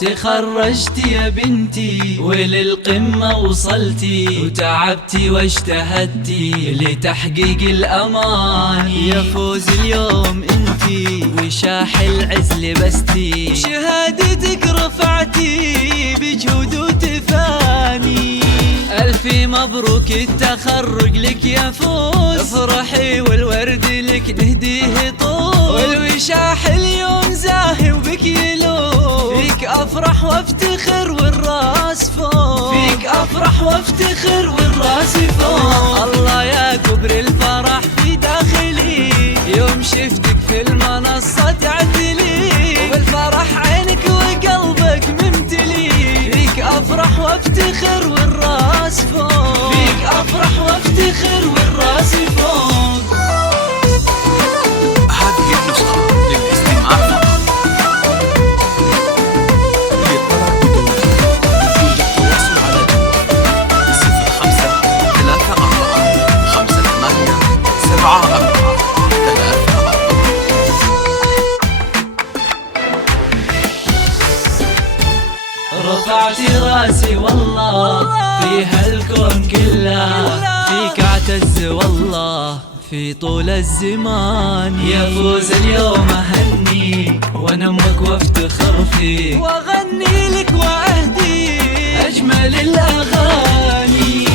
تخرجتي يا بنتي وللقمة وصلتي، وتعبتي واجتهدتي لتحقيق الأمان. يا فوز اليوم انتي وشاح العز لبستي، شهادتك رفعتي بجهود وتفاني. ألف مبروك التخرج لك يا فوز، افرحي والورد لك نهديه طول، والوشاح اليوم زاهي وبك يلوم. فيك أفرح وافتخر والراس فوق، فيك أفرح وافتخر والراس فوق. الله يا كبر الفرح في داخلي، يوم شفتك في المنصة تعدلي، وبالفرح عينك وقلبك ممتلي. فيك أفرح وافتخر والراس فوق، فيك أفرح وافتخر والراس فوق. هذه النسخة للاستماع فقط. رفعتي راسي والله في هالكون كله، فيك اعتز والله في طول الزمان. يا فوز اليوم اهني وانمك وافتخر فيك، واغني لك واهدي اجمل الاغاني.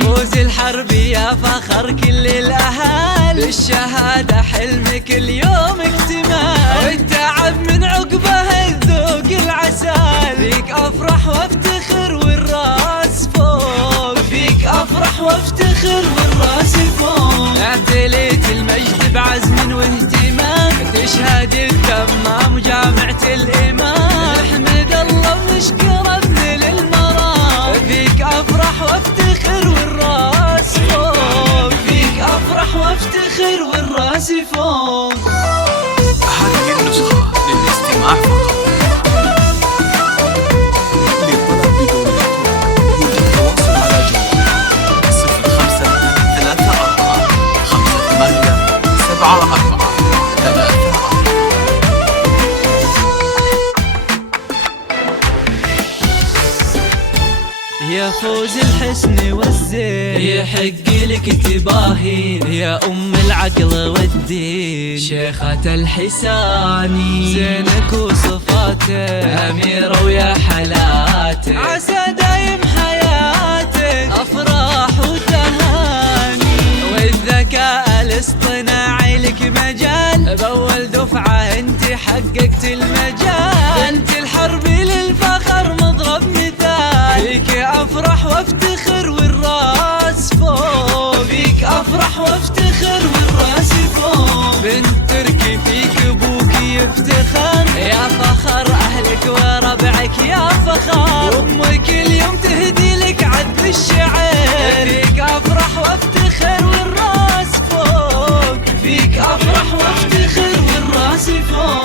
فوز الحرب يا فخر كل الاهالي، بالشهاده حلمك اليوم اكتمال، والتعب من عقبه الذوق العسل. فيك افرح وافتخر والراس فوق، فيك افرح وافتخر والراس فوق. اعتليت المجد بعزم واهتمام، تشهد التمام جامعة الامام. نحمد الله ونشكر ابن للمرام، فيك افرح وافتخر والراس فوق، فيك افرح وافتخر والراس فوق. هذه النسخة للاستماع فقط. يا فوز الحسن والزين يحق لك تباهي، يا أم العقل والدين شيخة الحساني. زينك وصفاتك أميرة ويا حلاتك، عسى دايم حياتك أفراح وتهاني. والذكاء الاصطناعي لك مجال، بأول دفعة انت حققت المجال. انت الحرب للفخر مضرب مثال، فيك افرح وافتخر والراس فوق، فيك افرح وافتخر والراس فوق. بنت تركي فيك ابوك يفتخر، يا فخر اهلك وربعك يا فخر. امك اليوم تهدي لك عذب الشعر، فيك افرح وافتخر والراس فوق، فيك افرح وافتخر والراس فوق.